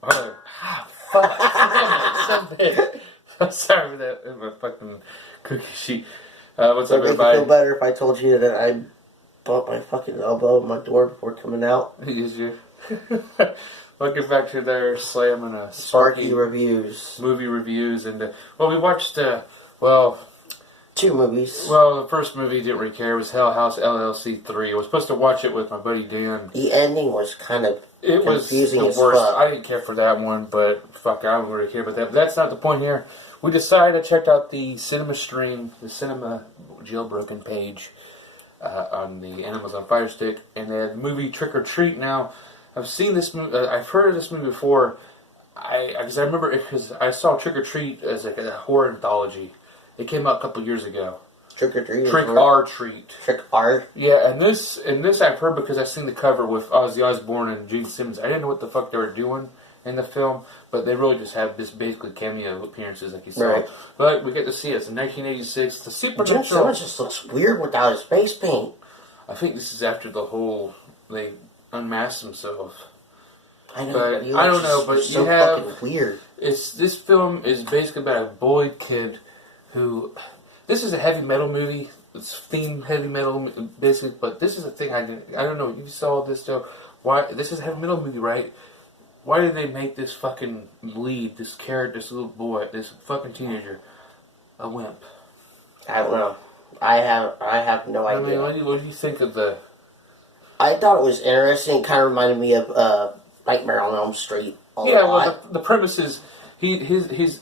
Fuck. I'm sorry for that. My fucking cookie sheet. What's up, Would it everybody? feel better if I told you that I bumped my fucking elbow in my door before coming out? Use you. Welcome back to their slamming a Sparky reviews. Movie reviews. And, we watched, two movies. Well, the first movie didn't really care. It was Hell House LLC 3. I was supposed to watch it with my buddy Dan. The ending was kind of confusing was the as worst. fuck. I didn't care for that one, but fuck, I don't really care about that. But that's not the point here. We decided to check out the cinema stream, the cinema jailbroken page on the Amazon Fire Stick, and they had the movie Trick or Treat. Now, I've seen this movie. I've heard of this movie before. Because I remember because I saw Trick or Treat as like a horror anthology. It came out a couple years ago. Trick or Treat. Trick or Treat. Trick or. Yeah, and this I've heard because I've seen the cover with Ozzy Osbourne and Gene Simmons. I didn't know what the fuck they were doing in the film, but they really just have this basically cameo appearances like you saw. Right. But we get to see it. It's in 1986. The supernatural. Gene Simmons just looks weird without his face paint. I think this is after the whole they unmasked himself. I know, but I don't know. But so you have fucking weird. this film is basically about a boy kid who. This is a heavy metal movie. It's themed heavy metal, basically. But this is a thing I don't know. You saw this though. Why this is a heavy metal movie, right? Why did they make this fucking lead, this character, this little boy, this fucking teenager, a wimp? I don't know. I have no idea. I mean, what do you think of the? I thought it was interesting. It kind of reminded me of Nightmare on Elm Street. Well, the premise is he's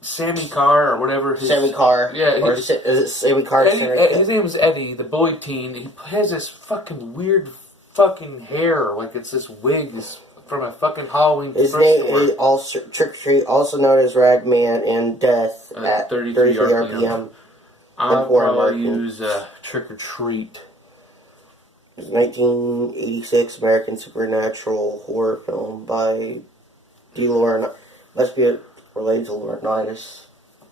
Sammy Carr or whatever. Sammy Carr. Yeah. Is it Sammy Carr? His name is Eddie, the boy teen. He has this fucking weird fucking hair, like it's this wig from a fucking Halloween. His name is also Trick or Treat, also known as Ragman and Death at 33 RPM. I'll probably use Trick or Treat. It's a 1986 American supernatural horror film by must be related to Laurentiis.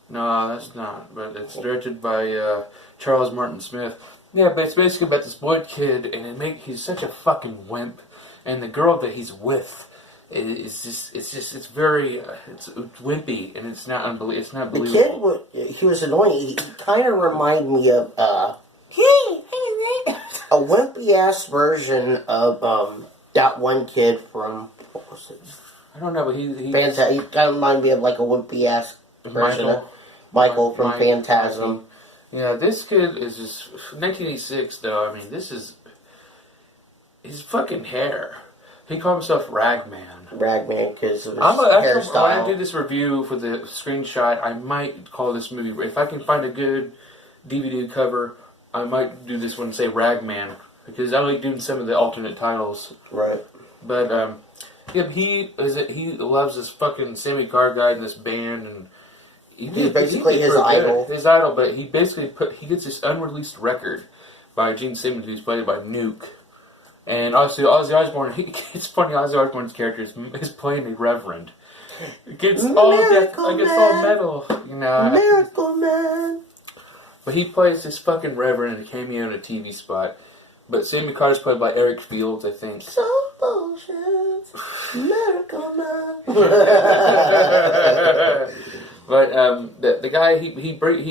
No, that's not. But it's directed by Charles Martin Smith. Yeah, but it's basically about this boy kid, and he's such a fucking wimp, and the girl that he's with it's very it's wimpy, and it's not believable. The kid he was annoying. He kind of reminded me of a wimpy ass version of that one kid from what was it? I don't know, but he kind of reminded me of like a wimpy ass version of Michael from Phantasm. Yeah, this kid is just 1986 though. I mean, his fucking hair. He called himself Ragman. Ragman because of his hairstyle. When I do this review for the screenshot, I might call this movie. If I can find a good DVD cover, I might do this one and say Ragman because I like doing some of the alternate titles. Right. But yeah, he loves this fucking Sammy Carr guy in this band and. He's basically his idol. His idol, but he basically gets this unreleased record by Gene Simmons, who's played by Nuke. And obviously, Ozzy Osbourne, it's funny, Ozzy Osbourne's character is playing a reverend. It gets all metal, you know. Miracle Man. But he plays this fucking reverend in a cameo in a TV spot. But Sammy Carr is played by Eric Fields, I think. So bullshit. Miracle Man. But the guy he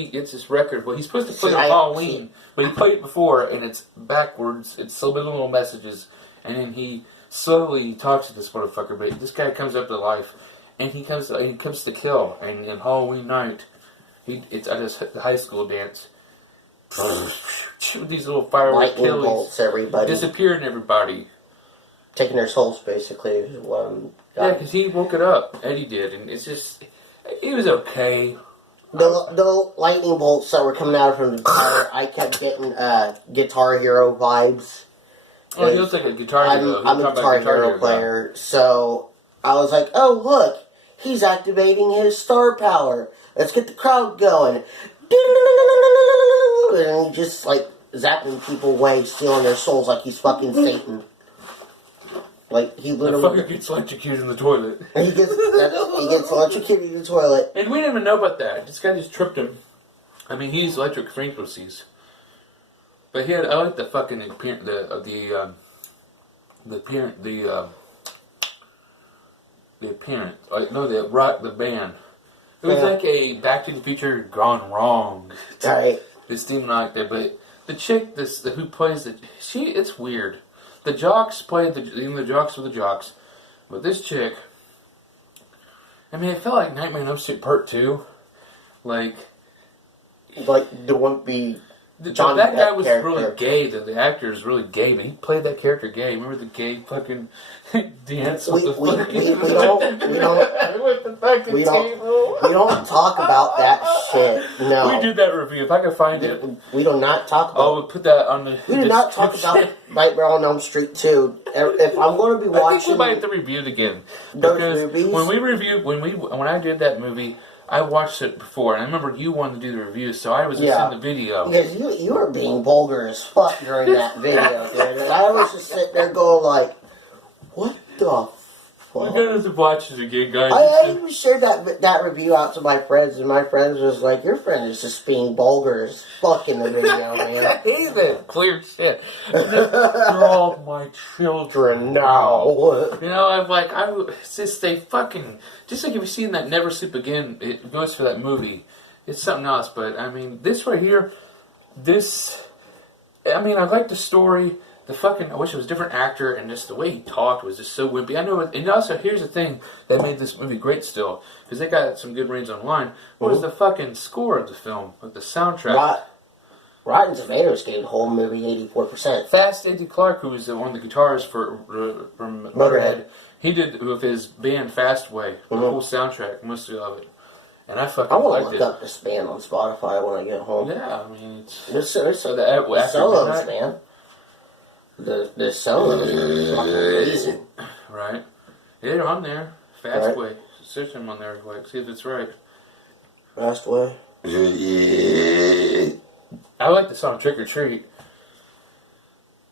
gets this record. Well, he's supposed to play it on Halloween, but he played it before, and it's backwards. It's subliminal messages, and then he slowly talks to this motherfucker. But this guy comes up to life, and he comes to kill. And on Halloween night, it's at his high school dance. With these little firework lightning bolts everybody, disappearing everybody, taking their souls basically. Yeah, because he woke it up. Eddie did, and it's just. It was okay. The lightning bolts that were coming out from the guitar, I kept getting Guitar Hero vibes. Oh, he looks like a Guitar Hero. I'm a Guitar Hero player, so I was like, oh, look, he's activating his star power. Let's get the crowd going. And he just, like, zapping people away, stealing their souls like he's fucking Satan. Like, he literally... The fucker gets electrocuted in the toilet. He gets electrocuted in the toilet. And we didn't even know about that. This guy just tripped him. I mean, he used electric frequencies. But I like the fucking... the appearance. No, the band. It was Yeah. like a Back to the Future gone wrong. Right. This theme like that, but the chick, who plays it's weird. The jocks play the jocks are the jocks, but this chick, I mean, it felt like Nightmare on Elm Street Part 2, like there won't be. That Depp guy was character. really gay. The actor is really gay, but he played that character gay. Remember the gay fucking dance with the fucking... We don't talk about that shit. No. We did that review. If I can find it. We do not talk about... We'll put that on the... We do not talk about Nightmare on Elm Street 2. If I'm going to be watching... I think we might have to review it again. Those Because movies? when I did that movie... I watched it before, and I remember you wanted to do the review, so I was just in the video. Because you were being vulgar as fuck during that video, dude. And I was just sitting there going like, what the fuck? We're going to watch it again, guys. I even shared that review out to my friends, and my friends was like, your friend is just being vulgar as fuck in the video, man. I hate that clear shit. They're all my children now. You know, it's just they fucking... Just like if you've seen that Never Sleep Again, it goes for that movie. It's something else, but, I mean, this right here, I mean, I like the story. I wish it was a different actor, and just the way he talked was just so wimpy. I know, and also, here's the thing that made this movie great still, because they got some good ratings online, was the fucking score of the film, like the soundtrack. Rotten Tomatoes gave the whole movie 84%. Fast Eddie Clark, who was one of the guitarists from Motorhead, he did with his band Fastway, the whole soundtrack, mostly of it. And I fucking liked it. I want to look up this band on Spotify when I get home. Yeah, I mean, there's solos, man. The solos are fucking amazing. Right. Yeah, they're on there. Fastway. Right. Search them on there, like, see if it's right. Fastway. I like the song Trick or Treat.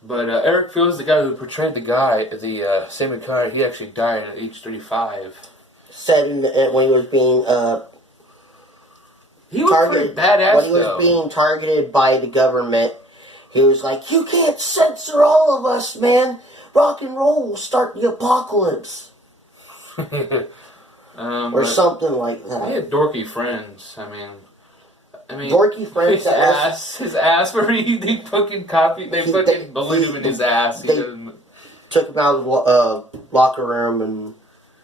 But Eric Fields, the guy who portrayed the Sammy Carr, he actually died at age 35. Said when he was being he was targeted, pretty badass. When he was being targeted by the government, he was like, "You can't censor all of us, man. Rock and roll will start the apocalypse," or something like that. He had dorky friends. I mean, dorky friends. His ass, where he fucking copied. They fucking ballooned him in his ass. They took him out of the locker room and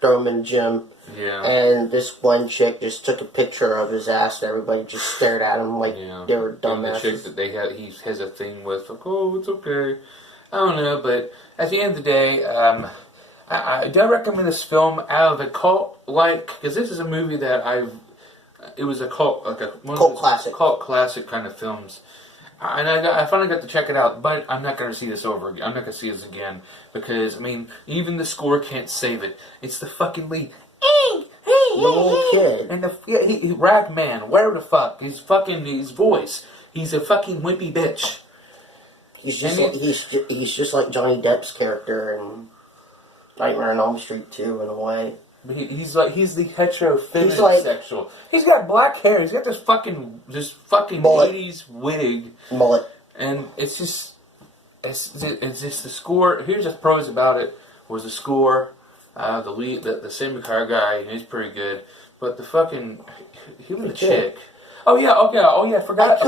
threw him in the gym. Yeah. And this one chick just took a picture of his ass, and everybody just stared at him like they were dumbasses. And the chick that he has a thing with, like, oh, it's okay. I don't know, but at the end of the day, I do recommend this film out of a cult-like, because this is a movie that it was a cult, like a cult classic kind of films. And I finally got to check it out, but I'm not going to see this over again. I'm not going to see this again, because, I mean, even the score can't save it. It's the fucking lead. The little kid. And Ragman, where the fuck? His voice. He's a fucking wimpy bitch. He's just like Johnny Depp's character in Nightmare on Elm Street 2 in a way. But he's the heterosexual. He's got black hair. He's got this fucking mullet. 80s wig. Mullet. And it's just the score. Here's the pros about it. Was the score. The lead, the Sammy Carr guy, he's pretty good. But the fucking human chick. Oh yeah, I forgot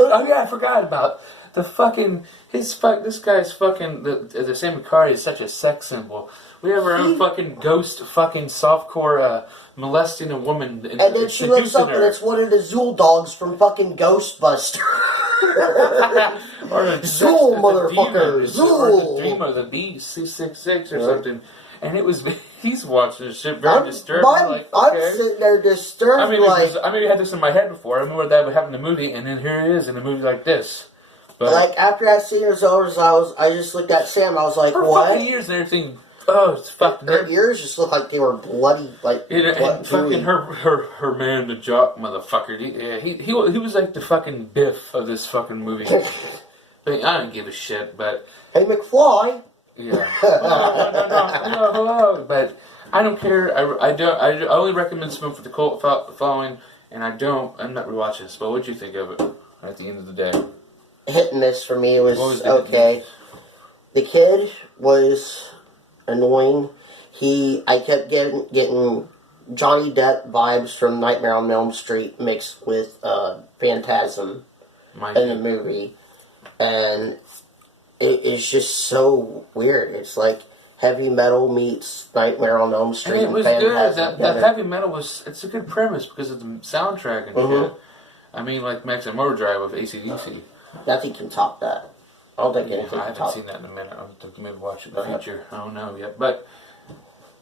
about the fucking this guy's fucking the Sammy Carr is such a sex symbol. We have our own fucking ghost fucking softcore molesting a woman and then she looks up and it's one of the Zool dogs from fucking Ghostbusters. Or Zool, motherfucker, Zool. Or the Dream of the Beast, 666 or something. And he's watching this shit very disturbed. I'm sitting there disturbed. I mean, I had this in my head before. I remember that would happen in a movie, and then here it is in a movie like this. But like after that scene was over, I just looked at Sam. I was like, "What?" Fucking ears and everything. Oh, it's fucking. Their ears just looked like they were bloody, like. And fucking her man, the jock motherfucker. He was like the fucking Biff of this fucking movie. But I don't give a shit. But hey, McFly. Yeah. No. But I don't care. I only recommend this film for the cult following, and I'm not rewatching this. But what'd you think of it at the end of the day? Hit and miss for me was okay. The kid was annoying. I kept getting Johnny Depp vibes from Nightmare on Elm Street mixed with Phantasm in the movie. And it's just so weird. It's like heavy metal meets Nightmare on Elm Street. And it was good. That heavy metal it's a good premise because of the soundtrack and shit. I mean, like Max and Motor Drive with AC/DC. Nothing can top that. I don't think anything I can haven't top seen that in a minute. I'll have to maybe watch it in the future. I don't know yet. But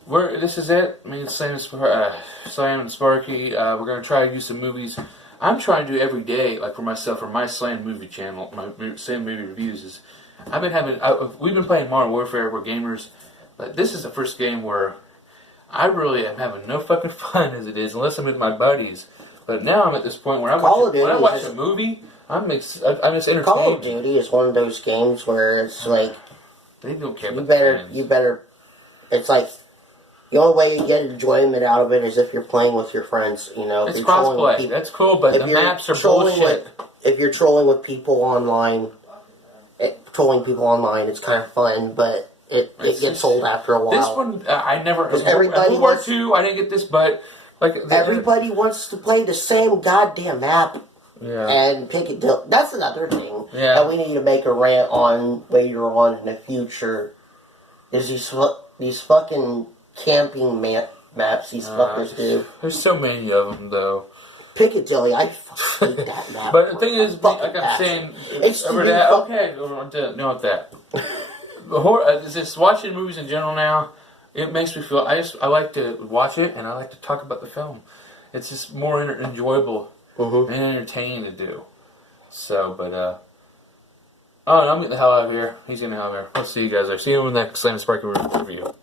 this is it. Me and Sam and Sparky. We're going to try to use some movies. I'm trying to do every day, like for myself, for my Slam movie channel, my Slam movie reviews. We've been playing Modern Warfare. We're gamers. But this is the first game where I really am having no fucking fun as it is, unless I'm with my buddies. But now I'm at this point where when I watch a movie, I'm just entertained. Call of Duty is one of those games where it's like they don't care. You better. It's like the only way you get enjoyment out of it is if you're playing with your friends. You know, it's crossplay. That's cool, but the maps are bullshit. If you're trolling with people online, it's kind of fun, but it gets old after a while. This one, I never. Because everybody World War II, I didn't get this, but everybody wants to play the same goddamn map. Yeah. And Piccadilly. That's another thing that we need to make a rant on later on in the future. Is these fucking camping maps these fuckers do. There's so many of them, though. Piccadilly, I fucking hate that map. But the thing is, like I'm saying, know that. Just watching movies in general now, it makes me feel. I like to watch it and I like to talk about the film. It's just more enjoyable and entertaining to do. So, but I'm getting the hell out of here. He's getting the hell out of here. Let's see you guys there. See you in the next Slam Sparky review.